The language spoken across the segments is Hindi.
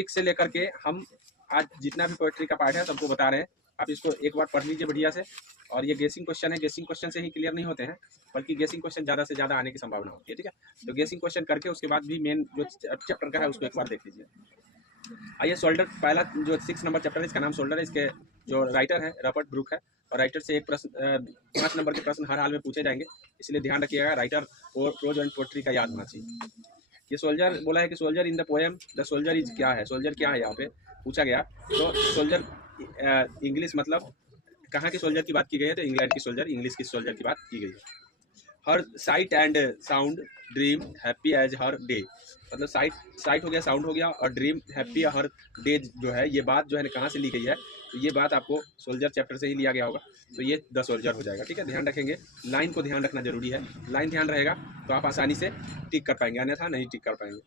6 से लेकर के हम आज जितना भी पोएट्री का पार्ट है सबको बता रहे हैं। आप इसको एक बार पढ़ लीजिए बढ़िया से। और ये गेसिंग क्वेश्चन है, गेसिंग क्वेश्चन से ही क्लियर नहीं होते हैं, बल्कि गेसिंग क्वेश्चन ज़्यादा से ज़्यादा आने की संभावना होती है, ठीक है। तो गेसिंग क्वेश्चन करके उसके बाद भी मेन जो चैप्टर का है उसको एक बार देख लीजिए। आइए, सोल्डर पहला जो 6 नंबर चैप्टर है, इसका नाम सोल्डर है। इसके जो राइटर है रॉबर्ट ब्रूक है, और राइटर से एक प्रश्न 5 नंबर के प्रश्न हर हाल में पूछे जाएंगे, इसलिए ध्यान रखिएगा। राइटर और प्रोज एंड पोएट्री का याद होना चाहिए। ये सोल्जर बोला है कि soldier in the poem the soldier is क्या है, सोल्जर क्या है यहाँ पे पूछा गया। तो सोल्जर इंग्लिश मतलब कहाँ के सोल्जर की बात की गई है, तो इंग्लैंड की सोल्जर, इंग्लिश की सोल्जर की बात की गई है। Her sight and sound dream happy as her day, मतलब साइट हो गया, साउंड हो गया, और ड्रीम हैप्पी हर डे जो है, ये बात जो है कहाँ से ली गई है, तो ये बात आपको सोल्जर चैप्टर से ही लिया गया होगा। तो ये द सोल्जर हो जाएगा, ठीक है। ध्यान रखेंगे, लाइन को ध्यान रखना जरूरी है। लाइन ध्यान रहेगा तो आप आसानी से टिक कर पाएंगे, अन्यथा नहीं टिक कर पाएंगे।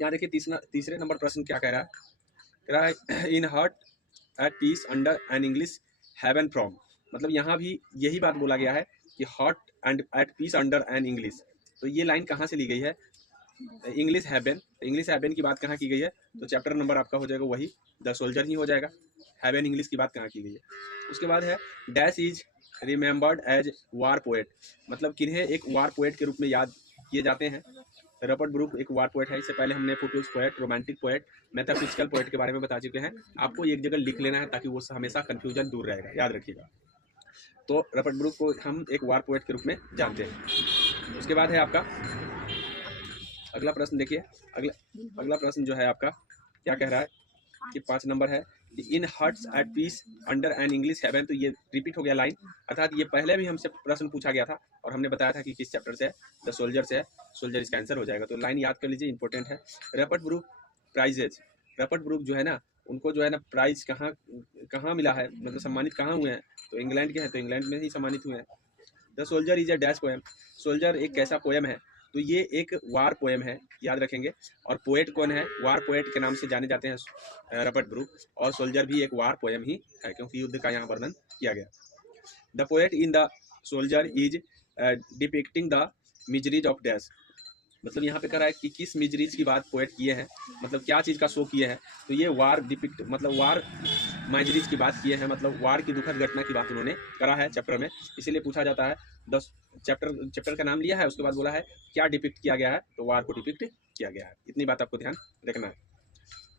यहाँ देखिए तीसरे नंबर प्रश्न क्या कह रहा है, in heart at peace under an English heaven from, मतलब यहाँ भी यही बात बोला गया है कि heart and at peace under an English. तो ये लाइन कहाँ से ली गई है, इंग्लिश हैवन। तो इंग्लिश हैवन की बात कहाँ की गई है, तो चैप्टर नंबर आपका हो जाएगा वही द सोल्जर ही हो जाएगा। हैवन इंग्लिश की बात कहाँ की गई है। उसके बाद है dash is remembered as war poet, मतलब किन्हें एक वार पोएट के रूप में याद किए जाते हैं। रॉबर्ट ब्रूक एक वार पोएट है। इससे पहले हमने फुटूस poet, romantic poet, metaphysical poet के बारे में बता चुके हैं। आपको एक जगह लिख लेना है ताकि वो हमेशा कंफ्यूजन दूर रहेगा, याद रखिएगा। तो रॉबर्ट ब्रूक को हम एक वार पोएट के रूप में जानते हैं। उसके बाद है आपका अगला प्रश्न, देखिए अगला प्रश्न जो है आपका क्या कह रहा है कि 5 नंबर है, in hearts at peace under an English heaven. तो ये रिपीट हो गया लाइन, अर्थात ये पहले भी हमसे प्रश्न पूछा गया था और हमने बताया था कि किस चैप्टर से है, द सोल्जर से है। सोल्जर इसका आंसर हो जाएगा। तो लाइन याद कर लीजिए, इंपॉर्टेंट है। Robert Brooke prizes, Robert Brooke जो है ना, उनको जो है ना प्राइज कहाँ मिला है, मतलब सम्मानित कहाँ हुए हैं, तो इंग्लैंड के हैं, तो इंग्लैंड में ही सम्मानित हुए हैं। The soldier is a dash poem, soldier एक कैसा पोएम है, तो ये एक वार पोएम है, याद रखेंगे। और पोएट कौन है, वार पोएट के नाम से जाने जाते हैं रॉबर्ट ब्रूक, और सोल्जर भी एक वार पोएम ही है, क्योंकि युद्ध का यहाँ वर्णन किया गया। The poet in the soldier is depicting the miseries of dash, मतलब यहाँ पे कह रहा है कि किस मिजरीज की बात पोएट किए हैं, मतलब क्या चीज़ का शो किए हैं, तो ये वार डिपिक्ट, मतलब वार माइजरीज की बात किए हैं, मतलब वार की दुखद घटना की बात उन्होंने करा है चैप्टर में। इसीलिए पूछा जाता है, 10 चैप्टर का नाम लिया है, उसके बाद बोला है क्या डिपिक्ट किया गया है, तो वार को डिपिक्ट किया गया है। इतनी बात आपको ध्यान रखना है।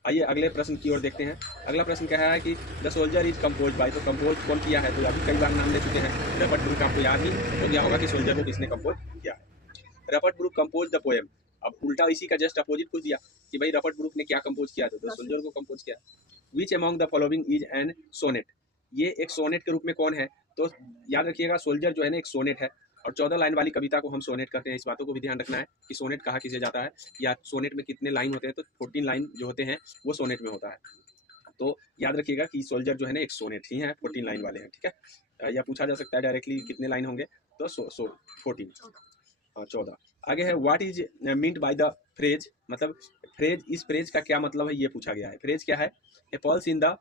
आइए अगले प्रश्न की ओर देखते हैं। अगला प्रश्न क्या है कि the soldier is compose bye, तो कंपोज कौन किया है, तो अभी कई बार नाम ले चुके हैं। रॉबर्ट ब्रूक, आपको याद ही हो गया होगा कि सोल्जर को किसने कंपोज किया है। Robert Brooke compose the poem, अब उल्टा इसी का जस्ट अपोजिट पूछ दिया कि भाई रॉबर्ट ब्रूक ने क्या कंपोज किया, तो सोल्जर को कंपोज किया। Which among the following is an sonnet, ये एक सोनेट के रूप में कौन है, तो याद रखिएगा सोल्जर जो है ना एक सोनेट है, और 14 लाइन वाली कविता को हम सोनेट कहते हैं। इस बातों को भी ध्यान रखना है कि सोनेट कहा किसे जाता है, या सोनेट में कितने लाइन होते हैं, तो 14 लाइन जो होते हैं वो सोनेट में होता है। तो याद रखिएगा कि सोल्जर जो है ना एक सोनेट ही है, 14 लाइन वाले हैं, ठीक है। या पूछा जा सकता है डायरेक्टली कितने लाइन होंगे, तो 14, 14। आगे है what is meant by the phrase, मतलब फ्रेज, इस फ्रेज का क्या मतलब है ये पूछा गया है। फ्रेज क्या है, a pulse in the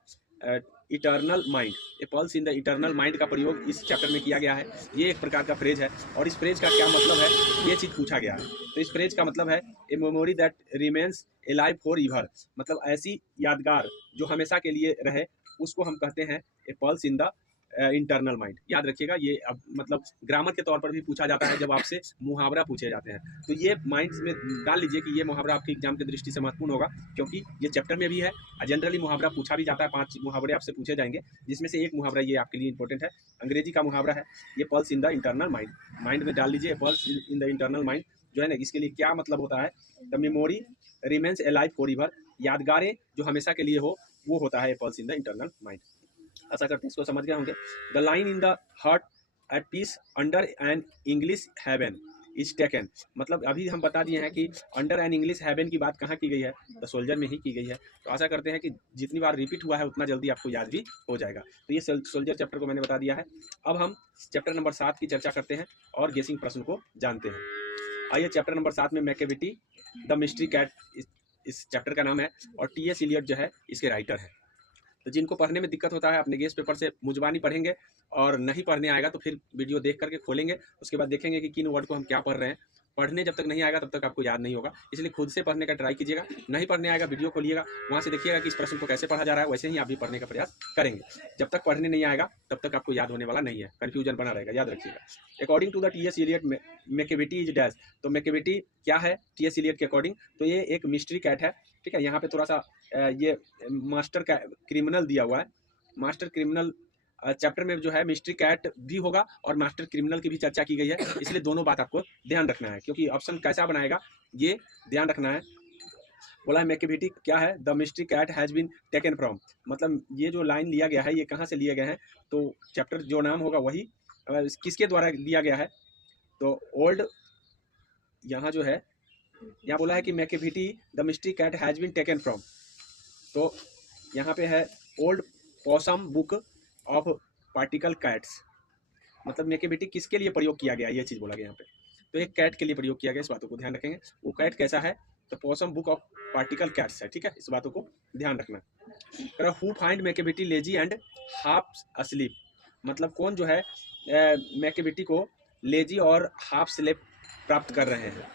eternal mind, a pulse in the eternal mind का प्रयोग इस चैप्टर में किया गया है। ये एक प्रकार का फ्रेज है, और इस फ्रेज का क्या मतलब है ये चीज़ पूछा गया है। तो इस फ्रेज का मतलब है a memory that remains alive forever, मतलब ऐसी यादगार जो हमेशा के लिए रहे, उसको हम कहते हैं a pulse in the internal mind. याद रखिएगा, ये अब मतलब ग्रामर के तौर पर भी पूछा जाता है जब आपसे मुहावरा पूछे जाते हैं, तो ये माइंड में डाल लीजिए कि ये मुहावरा आपके एग्जाम की दृष्टि से महत्वपूर्ण होगा, क्योंकि ये चैप्टर में भी है। जनरली मुहावरा पूछा भी जाता है, 5 मुहावरे आपसे पूछे जाएंगे, जिसमें से एक मुहावरा ये आपके लिए इंपॉर्टेंट है, अंग्रेजी का मुहावरा है ये pulse in the internal mind. Mind में डाल लीजिए pulse in the internal mind जो है ना, इसके लिए क्या मतलब होता है, the memory remains alive forever, यादगारें जो हमेशा के लिए हो, वो होता है pulse in the internal mind. आशा करते हैं इसको समझ गए होंगे। The line in the heart at peace under an English heaven is taken, मतलब अभी हम बता दिए हैं कि अंडर एन इंग्लिश हेवन की बात कहाँ की गई है, द सोल्जर में ही की गई है। तो आशा करते हैं कि जितनी बार रिपीट हुआ है उतना जल्दी आपको याद भी हो जाएगा। तो ये सोल्जर चैप्टर को मैंने बता दिया है। अब हम चैप्टर नंबर 7 की चर्चा करते हैं और गेसिंग प्रश्न को जानते हैं। आइए चैप्टर नंबर 7 में मैकेविटी द मिस्ट्री कैट इस चैप्टर का नाम है, और टी.एस. इलियट जो है इसके राइटर है। तो जिनको पढ़ने में दिक्कत होता है अपने गेस पेपर से मुजबानी पढ़ेंगे, और नहीं पढ़ने आएगा तो फिर वीडियो देख करके खोलेंगे, उसके बाद देखेंगे कि किन वर्ड को हम क्या पढ़ रहे हैं, पढ़ने जब तक नहीं आएगा तब तक आपको याद नहीं होगा, इसलिए खुद से पढ़ने का ट्राई कीजिएगा। नहीं पढ़ने आएगा, वीडियो खोलिएगा, वहाँ से देखिएगा कि इस प्रश्न को कैसे पढ़ा जा रहा है, वैसे ही आप भी पढ़ने का प्रयास करेंगे। जब तक पढ़ने नहीं आएगा तब तक आपको याद होने वाला नहीं है, कन्फ्यूजन बना रहेगा, याद रखिएगा। According to the T S Eliot Macavity is dash, तो मैकेविटी क्या है टी एस इलियट के अकॉर्डिंग? तो ये एक मिस्ट्री कैट है, ठीक है। यहाँ पे थोड़ा सा ये मास्टर क्रिमिनल दिया हुआ है, मास्टर क्रिमिनल चैप्टर में जो है मिस्ट्री कैट भी होगा और मास्टर क्रिमिनल की भी चर्चा की गई है, इसलिए दोनों बात आपको ध्यान रखना है, क्योंकि ऑप्शन कैसा बनाएगा ये ध्यान रखना है। बोला है मैकेविटी क्या है? The mystery cat has been taken from, मतलब ये जो लाइन लिया गया है ये कहाँ से लिए गए हैं? तो चैप्टर जो नाम होगा वही किसके द्वारा दिया गया है? तो ओल्ड, यहाँ जो है यहाँ बोला है कि Macavity the mystery cat has been taken from, तो यहाँ पे है old possum book of practical cats, मतलब मैकेविटी किसके लिए प्रयोग किया गया, ये चीज़ बोला गया यहाँ पे। तो एक कैट के लिए प्रयोग किया गया, इस बातों को ध्यान रखेंगे। वो कैट कैसा है? तो POSSUM book of practical cats है, ठीक है, इस बातों को ध्यान रखना। Who find Macavity lazy and half asleep, मतलब कौन जो है मैकेविटी को लेजी और हाफ स्लीप प्राप्त कर रहे हैं?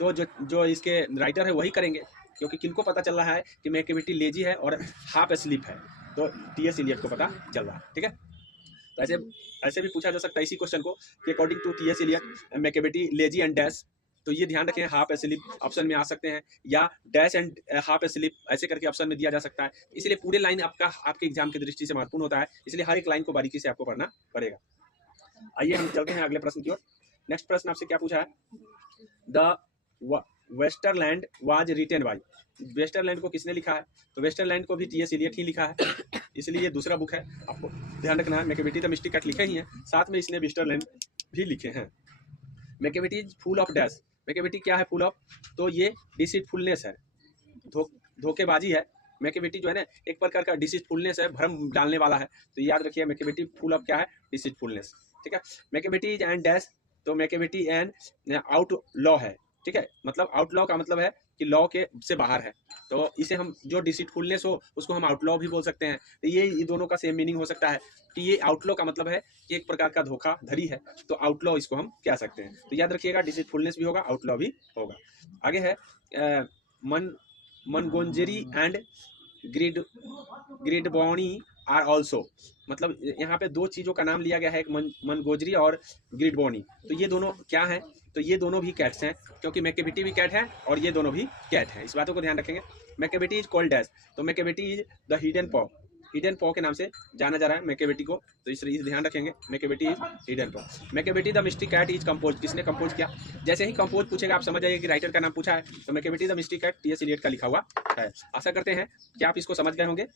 तो जो इसके राइटर है वही करेंगे, क्योंकि किनको पता चल रहा है कि मैकेविटी लेजी है और हाफ स्लीप है? तो टी एस इलियट को पता चल रहा है, ठीक है। तो ऐसे भी पूछा जा सकता है इसी क्वेश्चन को कि according to T S Eliot Macavity lazy and dash, तो ये ध्यान रखें हाफ स्लीप ऑप्शन में आ सकते हैं, या डैश एंड हाफ स्लीप ऐसे करके ऑप्शन में दिया जा सकता है। इसलिए पूरे लाइन आपके एग्जाम की दृष्टि से महत्वपूर्ण होता है, इसलिए हर एक लाइन को बारीकी से आपको पढ़ना पड़ेगा। आइए हम चलते हैं अगले प्रश्न की ओर। नेक्स्ट प्रश्न आपसे क्या पूछा है? द वेस्टरलैंड वाज रिटेन बाय, वेस्टरलैंड को किसने लिखा है? तो वेस्टरलैंड को भी टी एस इलियट ही लिखा है, इसलिए ये दूसरा बुक है, आपको ध्यान रखना है। मैकेविटी द मिस्ट्री कैट लिखे ही हैं, साथ में इसने वेस्टरलैंड भी लिखे हैं। Macavity is full of dash, Macavity क्या है? फुल ऑफ, तो ये डिसीटफुलनेस है, धोखेबाजी है। मैकेविटी जो है ना एक प्रकार का डिसीटफुलनेस है, भ्रम डालने वाला है, तो याद रखिए मैकेविटी फुल ऑफ क्या है? डिसीटफुलनेस, ठीक है। मैकेविटी इज एंड डैश, तो मैकेविटी एंड आउट लॉ है, ठीक है, मतलब आउटलॉ का मतलब है कि लॉ के से बाहर है, तो इसे हम जो डिसीटफुलनेस हो उसको हम आउटलॉ भी बोल सकते हैं। तो ये दोनों का सेम मीनिंग हो सकता है कि ये आउटलॉ का मतलब है कि एक प्रकार का धोखाधड़ी है, तो आउटलॉ इसको हम कह सकते हैं। तो याद रखिएगा डिसीटफुलनेस भी होगा, आउटलॉ भी होगा। आगे है मनगोंजेरी एंड ग्रिडबॉनी आर ऑल्सो, मतलब यहाँ पे दो चीज़ों का नाम लिया गया है, एक मनगोजरी और ग्रिडबॉनी, तो ये दोनों क्या हैं? तो ये दोनों भी कैट्स हैं, क्योंकि मैकेविटी भी कैट है और ये दोनों भी कैट हैं, इस बातों को ध्यान रखेंगे। मैकेविटी इज कॉल्ड डैश, तो मैकेविटी इज द हिडन पॉ, हिडन पॉ के नाम से जाना जा रहा है मैकेविटी को, तो इस ध्यान रखेंगे Macavity is hidden paw. Macavity the mystery cat is compose, किसने कंपोज किया? जैसे ही कंपोज पूछेगा आप समझ जाइए कि राइटर का नाम पूछा है, तो Macavity the mystery cat T S Eliot का लिखा हुआ है। आशा करते हैं कि आप इसको समझ गए होंगे।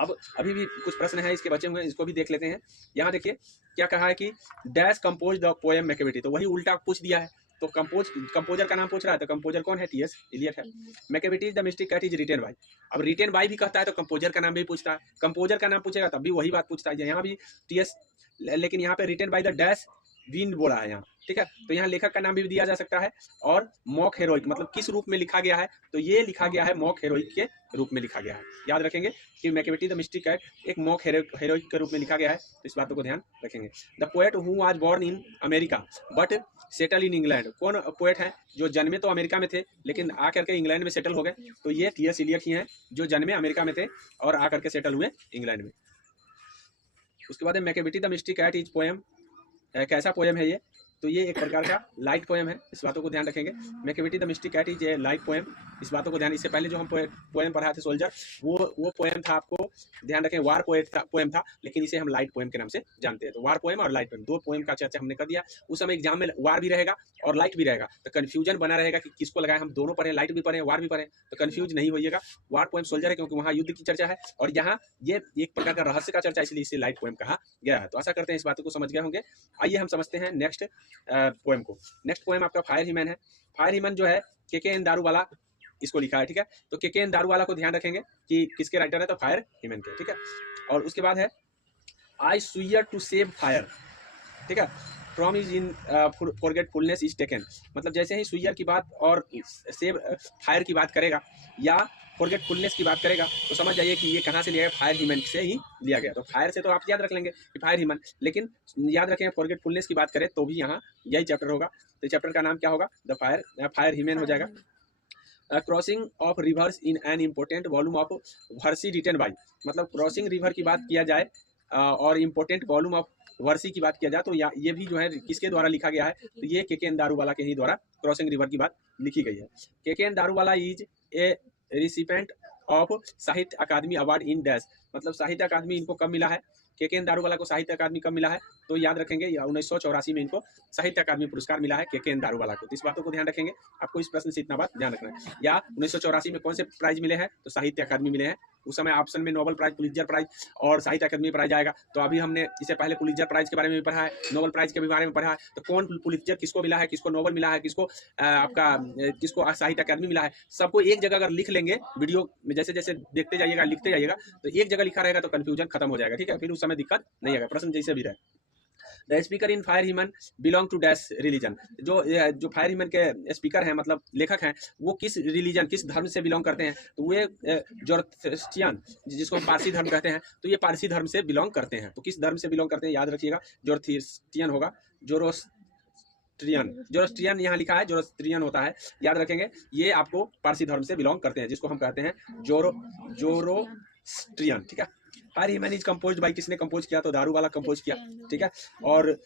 अब अभी भी कुछ प्रश्न है इसके बचे हुए, इसको भी देख लेते हैं। यहाँ देखिए क्या कहा है कि dash compose the poem Macavity, तो वही उल्टा पूछ दिया है, तो कंपोजर का नाम पूछ रहा है, तो कंपोजर कौन है? टी एस इलियट है। Macavity the mystery cat is written by, अब रिटेन बाय भी कहता है तो कंपोजर का नाम भी पूछता है, कंपोजर का नाम पूछेगा तब भी वही बात पूछता है, यहाँ भी टी एस, लेकिन यहाँ पे written by the dash win बोला है यहाँ, ठीक है, तो यहाँ लेखक का नाम भी दिया जा सकता है। और मॉक हेरोइक, मतलब किस रूप में लिखा गया है? तो ये लिखा गया है मॉक हेरोइक के रूप में लिखा गया है। याद रखेंगे कि मैकेविटी द मिस्ट्री कैट एक मॉक हेरोइक के रूप में लिखा गया है, तो इस बातों को ध्यान रखेंगे। The poet who was born in America but settle in England, कौन पोएट है जो जन्मे तो अमेरिका में थे लेकिन आकर के इंग्लैंड में सेटल हो गए? तो ये टी एस इलियट ही हैं, जो जन्मे अमेरिका में थे और आकर के सेटल हुए इंग्लैंड में। उसके बाद Macavity the mystery cat is poem, कैसा पोएम है ये? तो ये एक प्रकार का लाइट पोएम है, इस बातों को ध्यान रखेंगे। Macavity the mystery cat is a light poem, इस बातों को ध्यान, इससे पहले जो हम पोएम पढ़ा थे सोल्जर, वो पोएम था, आपको ध्यान रखें वार पोएम था, लेकिन इसे हम लाइट पोएम के नाम से जानते हैं। तो वार पोएम और लाइट पोएम, दो पोएम का चर्चा हमने कर दिया। उस समय एग्जाम में वार भी रहेगा और लाइट भी रहेगा, तो कन्फ्यूजन बना रहेगा कि किसको लगाए, हम दोनों पढ़े, लाइट भी पढ़े वार भी पढ़े, तो कन्फ्यूज नहीं होइएगा। वार पोएम सोल्जर है क्योंकि वहाँ युद्ध की चर्चा है, और यहाँ ये एक प्रकार का रहस्य का चर्चा, इसलिए इसे लाइट पोएम कहा गया है। तो आशा करते हैं इस बातों को समझ गए होंगे। आइए हम समझते हैं नेक्स्ट पोएम को। नेक्स्ट पोएम आपका फायर हीमन है। फायर हीमन जो है के एन दारूवाला इसको लिखा है, ठीक है, तो के एन दारूवाला को ध्यान रखेंगे कि किसके राइटर है, तो फायर हीमन के, ठीक है। और उसके बाद है आई स्वीयर टू सेव फायर, ठीक है, from is in forgetfulness is taken, मतलब जैसे ही स्वीयर की बात और सेव फायर की बात करेगा या फॉरगेटफुलनेस की बात करेगा तो समझ जाइए कि ये कहाँ से लिया गया, फायर ह्यूमन से ही लिया गया। तो फायर से तो आप याद रख लेंगे कि फायर ह्यूमन, लेकिन याद रखें फॉरगेटफुलनेस की बात करें तो भी यहाँ यही चैप्टर होगा। तो चैप्टर का नाम क्या होगा, द फायर ह्यूमन हो जाएगा। Crossing of reverse in an important volume of वर्सी रिटन बाई, मतलब क्रॉसिंग रिवर की बात किया जाए और इम्पोर्टेंट वॉल्यूम ऑफ वर्सी की बात किया जाए तो ये भी जो है किसके द्वारा लिखा गया है, तो ये के.के.एन. दारूवाला के ही द्वारा क्रॉसिंग रिवर की बात लिखी गई है। KKN. Daruwalla is a recipient of Sahitya Akademi award in dash, मतलब साहित्य अकादमी इनको कब मिला है, के.के.एन. दारूवाला को साहित्य अकादमी कब मिला है, तो याद रखेंगे 1984 में इनको साहित्य अकादमी पुरस्कार मिला है के.के.एन. दारूवाला को। तो इस बातों को ध्यान रखेंगे, आपको इस प्रश्न से इतना बात ध्यान रखना है। या 1984 में कौन से प्राइज मिले हैं, तो साहित्य अकादमी मिले हैं। उस समय ऑप्शन में नोबेल प्राइज, पुलित्जर प्राइज और साहित्य अकादमी प्राइज आएगा। तो अभी हमने इससे पहले पुलित्जर प्राइज के बारे में भी पढ़ा है, नोबेल प्राइज के बारे में पढ़ा है। तो कौन पुलित्जर किसको मिला है, किसको नोबेल मिला है, किसको किसको साहित्य अकादमी मिला है, सबको एक जगह अगर लिख लेंगे, वीडियो में जैसे जैसे देखते जाइएगा, लिखते जाइएगा, तो एक जगह लिखा रहेगा तो कंफ्यूजन खत्म हो जाएगा, ठीक है। फिर उस समय दिक्कत नहीं आएगा, प्रश्न जैसे भी रहे। The speaker in fire human belong to dash religion, जो फायर ह्यूमन के स्पीकर हैं मतलब लेखक हैं, वो किस रिलीजन, किस धर्म से बिलोंग करते हैं, तो वे जोरथ्रिस्टियन, जिसको हम पारसी धर्म कहते हैं, तो ये पारसी धर्म से बिलोंग करते हैं। तो किस धर्म से बिलोंग करते हैं, याद रखिएगा जोरथ्रिस्टियन होगा, जोरोस्ट्रियन यहाँ लिखा है, जोरोस्ट्रियन होता है, याद रखेंगे। ये आपको पारसी धर्म से बिलोंग करते हैं, जिसको हम कहते हैं जोरोस्ट्रियन, ठीक है। Fire human is composed by, किसने कंपोज किया, तो दारूवाला कंपोज किया, ठीक है। और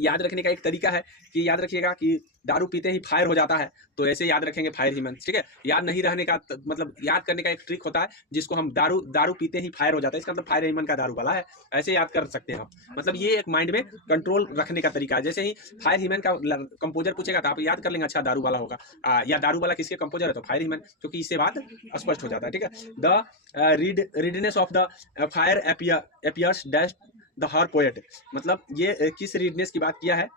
याद रखने का एक तरीका है कि याद रखिएगा कि दारू पीते ही फायर हो जाता है, तो ऐसे याद रखेंगे फायर ह्यूमन, ठीक है। याद नहीं रहने का मतलब याद करने का एक ट्रिक होता है जिसको हम दारू पीते ही फायर हो जाता है, इसका मतलब फायर ह्यूमन का दारू वाला है, ऐसे याद कर सकते हैं आप। मतलब ये एक माइंड में कंट्रोल रखने का तरीका है। जैसे ही फायर ह्यूमन का कंपोजर पूछेगा तो आप याद कर लेंगे, अच्छा दारू वाला होगा, या दारू वाला किसके कंपोजर है, तो फायर ह्यूमन, क्योंकि इससे बात स्पष्ट हो जाता है, ठीक है। The redness of the fire appears dash the her poet, मतलब ये किस रीडनेस की बात किया है,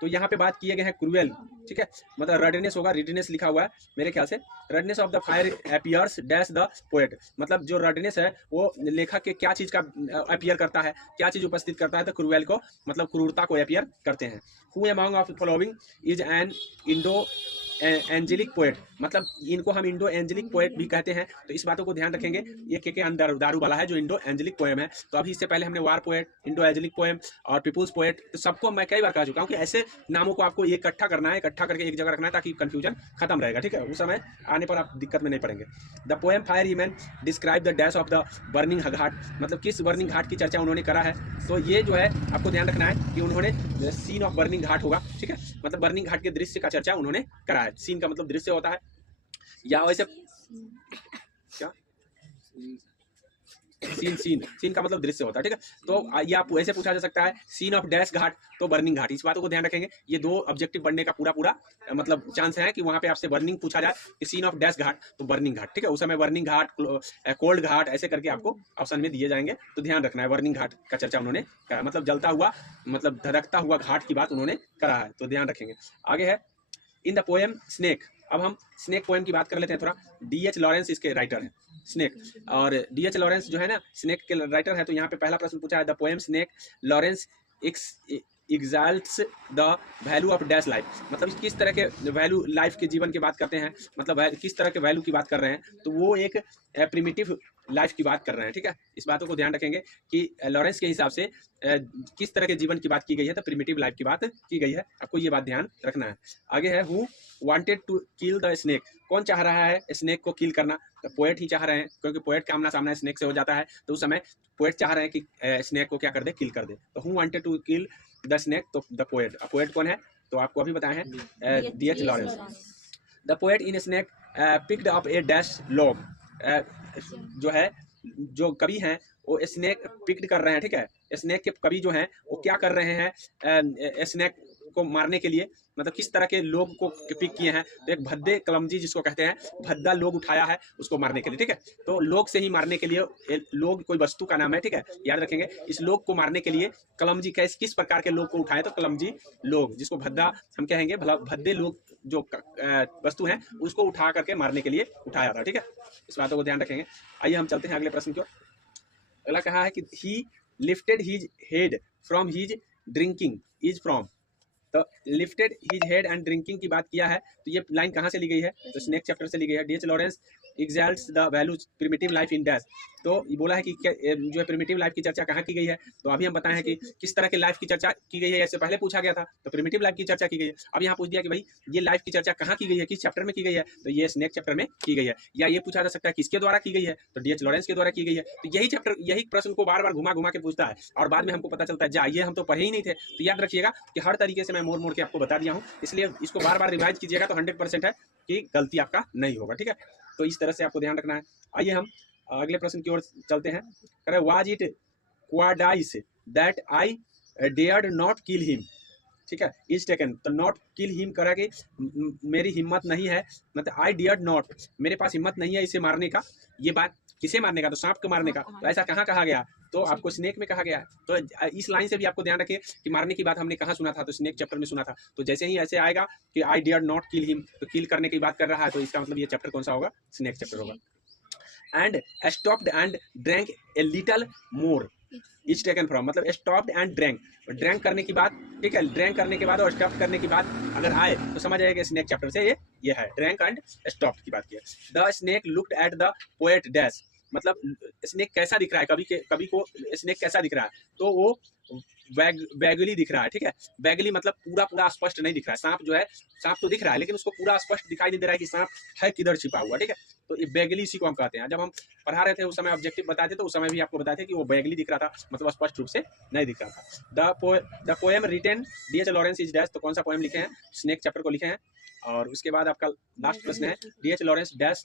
तो यहाँ पे बात किए गए हैं क्रूएल, ठीक है। मतलब रेडनेस होगा, रेडनेस लिखा हुआ है मेरे ख्याल से, redness of the fire appears dash the poet, मतलब जो रेडनेस है वो लेखक के क्या चीज का अपीयर करता है, क्या चीज उपस्थित करता है, तो क्रूएल को, मतलब क्रूरता को अपीयर करते हैं। Who among of following is an Indo angelic poet, मतलब इनको हम इंडो एंजेलिक पोएट भी कहते हैं। तो इस बातों को ध्यान रखेंगे, ये के अंदर दारू वाला है जो इंडो एंजेलिक पोएम है। तो अभी इससे पहले हमने वार पोएट, इंडो एंजेलिक पोएम और पीपुल्स पोएट, तो सबको मैं कई बार कह चुका हूँ कि ऐसे नामों को आपको इकट्ठा करना है, इकट्ठा करके एक जगह रखना है ताकि कंफ्यूजन खत्म रहेगा, ठीक है। उस समय आने पर आप दिक्कत में नहीं पड़ेंगे। The poem fire human describe the dash of the burning ghat, मतलब किस बर्निंग घाट की चर्चा उन्होंने करा है, तो ये जो है आपको ध्यान रखना है कि उन्होंने सीन ऑफ बर्निंग घाट होगा, ठीक है, मतलब बर्निंग घाट के दृश्य का चर्चा उन्होंने करा है। सीन का मतलब दृश्य होता है, या वैसे क्या सीन का मतलब दृश्य होता है, ठीक है। तो ये आप ऐसे पूछा जा सकता है, सीन ऑफ डैश घाट तो बर्निंग घाट, इस बातों को ध्यान रखेंगे। ये दो ऑब्जेक्टिव बनने का पूरा मतलब चांस है कि वहां पे आपसे बर्निंग पूछा जाए कि सीन ऑफ डैश घाट तो बर्निंग घाट, ठीक है। उस समय बर्निंग घाट, कोल्ड घाट ऐसे करके आपको ऑप्शन में दिए जाएंगे, तो ध्यान रखना है। बर्निंग घाट का चर्चा उन्होंने करा, मतलब जलता हुआ, मतलब धधकता हुआ घाट की बात उन्होंने करा है, तो ध्यान रखेंगे। आगे है इन द पोएम स्नेक, अब हम स्नेक पोएम की बात कर लेते हैं थोड़ा। D.H. लॉरेंस इसके राइटर हैं, स्नेक, और D.H. लॉरेंस जो है ना स्नेक के राइटर है। तो यहाँ पे पहला प्रश्न पूछा है, the poem snake Lawrence exalts the value of dash life, मतलब किस तरह के वैल्यू लाइफ के जीवन की बात करते हैं, मतलब किस तरह के वैल्यू की बात कर रहे हैं, तो वो एक प्रिमिटिव लाइफ की बात कर रहे हैं, ठीक है। इस बातों को ध्यान रखेंगे कि लॉरेंस के हिसाब से किस तरह के जीवन की बात की गई है, तो प्रिमिटिव लाइफ की बात की गई है, आपको ये बात ध्यान रखना है। आगे है who wanted to kill the snake, कौन चाह रहा है स्नेक को किल करना, तो पोएट ही चाह रहे हैं, क्योंकि पोएट का आमना सामना स्नेक से हो जाता है, तो उस समय पोएट चाह रहे हैं कि स्नेक को क्या कर दे, किल कर दे। तो who wanted to kill the snake, तो द पोएट, पोएट कौन है, तो आपको अभी बताए हैं D.H. Lawrence. The poet in snake picked up a dash log, जो है जो कवि हैं वो स्नेक पिक्ड कर रहे हैं, ठीक है। स्नेक के कवि जो हैं वो क्या कर रहे हैं, स्नेक को मारने के लिए, मतलब किस तरह के लोग को पिक किए हैं, तो एक भद्दे कलमजी जिसको कहते हैं, भद्दा लोग उठाया है उसको मारने के लिए, ठीक है। तो लोग से ही मारने के लिए, लोग कोई वस्तु का नाम है, ठीक है, याद रखेंगे। इस लोग को मारने के लिए कलमजी किस प्रकार के लोग को उठाए, तो कलमजी लोग, जिसको भद्दा हम कहेंगे, भद्दे लोग जो वस्तु है उसको उठा करके मारने के लिए उठाया था, ठीक है। इस बातों को ध्यान रखेंगे। आइए हम चलते हैं अगले प्रश्न की ओर। अगला कहा है कि he lifted his head from his drinking is from, तो lifted his head and drinking की बात किया है, तो ये लाइन कहाँ से ली गई है, तो स्नेक चैप्टर से ली गई है। D.H. Lawrence exalts the values primitive life in dash. तो ये बोला है कि जो है प्रिमिटिव लाइफ की चर्चा कहाँ की गई है, तो अभी हम बताएं कि किस तरह की लाइफ की चर्चा की गई है, इससे पहले पूछा गया था तो प्रिमिटिव लाइफ की चर्चा की गई है। अब यहाँ पूछ दिया कि भाई ये लाइफ की चर्चा कहाँ की गई है, किस चैप्टर में की गई है, तो ये स्नेक चैप्टर में की गई है। या ये पूछा जा सकता है किसके द्वारा की गई है, तो डीएच लॉरेंस के द्वारा की गई है। तो यही चैप्टर यही प्रश्न को बार बार घुमा घुमा के पूछता है और बाद में हमको पता चलता है जा ये हम तो पढ़े ही नहीं थे। तो याद रखिएगा कि हर तरीके से मैं मोड़ मोड़ के आपको बता दिया हूँ, इसलिए इसको बार बार रिवाइज कीजिएगा तो 100% है कि गलती आपका नहीं होगा। ठीक है, तो इस तरह से आपको ध्यान रखना है। आइए हम अगले प्रश्न की ओर चलते हैं। कह रहे was it cowardice that I dared not kill him. ठीक है, इज टेकन तो नॉट किल हिम करा कि मेरी हिम्मत नहीं है, मतलब आई डियर्ड नॉट, मेरे पास हिम्मत नहीं है इसे मारने का। ये बात किसे मारने का, तो सांप को मारने का। तो ऐसा कहाँ कहा गया, तो आपको स्नेक में कहा गया है। तो इस लाइन से भी आपको ध्यान रखिए कि मारने की बात हमने कहाँ सुना था, तो स्नेक चैप्टर में सुना था। तो जैसे ही ऐसे आएगा कि आई डियर्ड नॉट किल हिम, तो किल करने की बात कर रहा है, तो इसका मतलब ये चैप्टर कौन सा होगा, स्नेक चैप्टर होगा। And stopped and drank a little more is taken from, मतलब स्टॉप्ड एंड ड्रैंक, ड्रैंक करने की बात, ठीक है, ड्रैंक करने के बाद और स्टॉप करने की बात अगर आए तो समझ आएगा स्नेक चैप्टर से ये है, ड्रैंक एंड स्टॉप्ड की बात की है। The snake looked at the poet dash, मतलब स्नेक कैसा दिख रहा है, कभी को स्नेक कैसा दिख रहा है, तो वो वैगली दिख रहा है। ठीक है, वैगली मतलब पूरा स्पष्ट नहीं दिख रहा है। सांप जो है, सांप तो दिख रहा है लेकिन उसको पूरा स्पष्ट दिखाई नहीं दे रहा है कि सांप है किधर छिपा हुआ। ठीक है, तो ये वैगली इसी को हम कहते हैं। जब हम पढ़ा रहे थे उस समय ऑब्जेक्टिव बताए थे, तो उस समय भी आपको बताए थे कि वो वैगली दिख रहा था, मतलब स्पष्ट रूप से नहीं दिख रहा था। The poem written DH Lawrence is dash, तो कौन सा पोएम लिखे हैं, स्नेक चैप्टर को लिखे हैं। और उसके बाद आपका लास्ट प्रश्न है DH Lawrence dash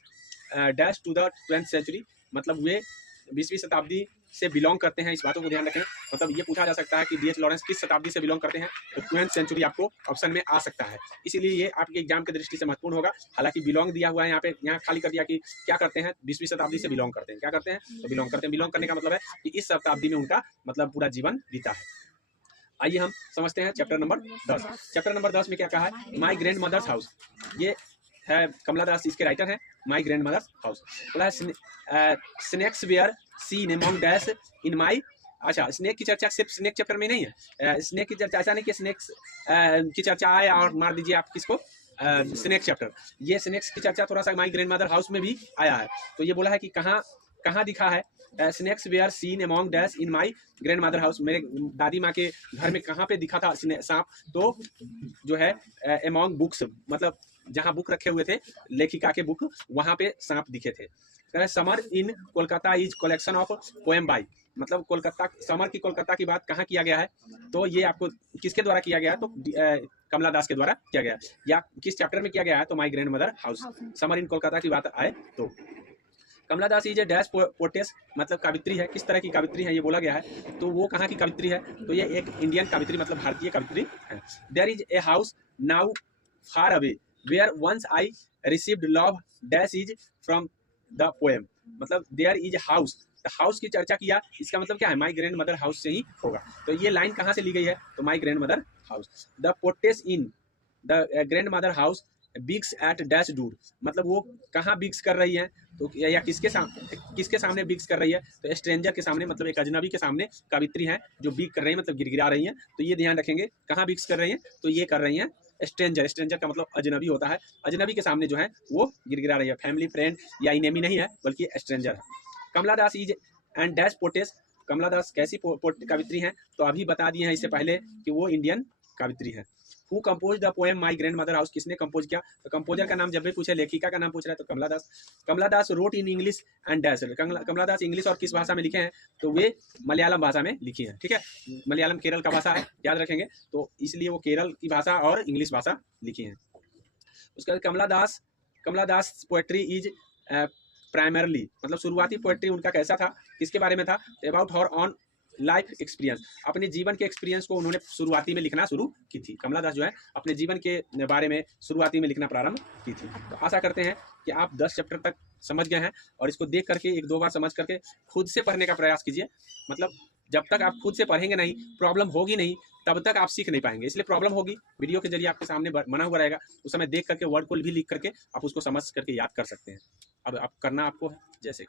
dash to the 20th century, मतलब वे 20वीं शताब्दी से बिलोंग करते हैं। इस बातों को ध्यान रखें, मतलब ये पूछा जा सकता है कि डीएच लॉरेंस किस शताब्दी से बिलोंग करते हैं, तो 20th सेंचुरी आपको ऑप्शन में आ सकता है। इसीलिए ये आपके एग्जाम की दृष्टि से महत्वपूर्ण होगा। हालांकि बिलोंग दिया हुआ है यहाँ पे, यहाँ खाली कर दिया कि क्या करते हैं, 20वीं शताब्दी से बिलोंग करते हैं। क्या करते हैं, तो बिलोंग करते हैं। बिलोंग करने का मतलब है कि इस शताब्दी में उनका मतलब पूरा जीवन बीता है। आइए हम समझते हैं चैप्टर नंबर 10। चैप्टर नंबर 10 में क्या कहा है, माई ग्रैंड मदर्स हाउस, ये है कमला दास इसके राइटर हैं, माई ग्रैंड मदर्स हाउस। बोला है snakes were seen among dash in my, अच्छा स्नेक की चर्चा सिर्फ स्नेक चैप्टर में नहीं है, स्नेक की चर्चा ऐसा नहीं कि स्नेक्स की चर्चा आए और मार दीजिए आप किसको, स्नेक चैप्टर, ये स्नेक्स की चर्चा थोड़ा सा माई ग्रैंड मदर हाउस में भी आया है। तो ये बोला है कि कहाँ कहाँ दिखा है, snakes were seen among dash in my grandmother house, मेरे दादी माँ के घर में कहाँ पे दिखा था सांप, तो जो है अमंग बुक्स, मतलब जहाँ बुक रखे हुए थे लेखिका के बुक, वहां पे सांप दिखे थे। Summer in Kolkata is collection of poem by, मतलब कोलकाता, समर की कोलकाता की बात कहाँ किया गया है, तो ये आपको किसके द्वारा किया गया है, तो कमला दास के द्वारा किया गया, या किस चैप्टर में किया गया है, तो my grandmother house. Summer in Kolkata की बात आए तो Kamala Das is a dash poetess, मतलब कवित्री है, किस तरह की कवित्री है ये बोला गया है, तो वो कहाँ की कवित्री है, तो ये एक इंडियन कवित्री, मतलब भारतीय कवित्री है। There is a house now far away where once I received love dash is from the poem, मतलब देयर इज हाउस, हाउस की चर्चा किया, इसका मतलब क्या है, माई ग्रैंड मदर हाउस से ही होगा। तो ये लाइन कहाँ से ली गई है, तो my grandmother house. The poetess in the grandmother house begs at dash dude, मतलब वो कहाँ बिग्स कर रही है, तो या किसके सामने बिग्स कर रही है, तो स्ट्रेंजर के सामने, मतलब एक अजनबी के सामने कवित्री हैं जो बिग कर रही है, मतलब गिरगिरा रही हैं। तो ये ध्यान रखेंगे कहाँ बिग्स कर रही हैं, तो ये कर रही हैं स्ट्रेंजर, स्ट्रेंजर का मतलब अजनबी होता है, अजनबी के सामने जो है वो गिरगिरा रही है, फैमिली फ्रेंड या इनेमी नहीं है बल्कि स्ट्रेंजर है। कमला Das is and dash potash, कमला दास कैसी कवित्री हैं, तो अभी बता दिए हैं इससे पहले कि वो इंडियन कवित्री है। Who compose the poem my grandmother house, किसने कंपोज किया, तो कंपोजर का नाम जब भी पूछे, लेखिका का नाम पूछ रहा है, तो Kamala Das. Kamala Das wrote in English and dash, Kamala Das English और किस भाषा में लिखे हैं, तो वे मलयालम भाषा में लिखी हैं। ठीक है, मलयालम केरल का भाषा है, याद रखेंगे, तो इसलिए वो केरल की भाषा और इंग्लिश भाषा लिखी है। उसके बाद कमला दास पोएट्री इज प्राइमरली, मतलब शुरुआती पोएट्री उनका कैसा था, किसके बारे में था, about her on life experience, अपने जीवन के एक्सपीरियंस को उन्होंने शुरुआती में लिखना शुरू की थी। कमला दास जो है अपने जीवन के बारे में शुरुआती में लिखना प्रारंभ की थी। तो आशा करते हैं कि आप 10 चैप्टर तक समझ गए हैं, और इसको देख करके 1-2 बार समझ करके खुद से पढ़ने का प्रयास कीजिए। मतलब जब तक आप खुद से पढ़ेंगे नहीं, प्रॉब्लम होगी नहीं, तब तक आप सीख नहीं पाएंगे। इसलिए प्रॉब्लम होगी, वीडियो के जरिए आपके सामने बना हुआ रहेगा, उस समय देख करके वर्ड को भी लिख करके आप उसको समझ करके याद कर सकते हैं। अब आप करना आपको है, जैसे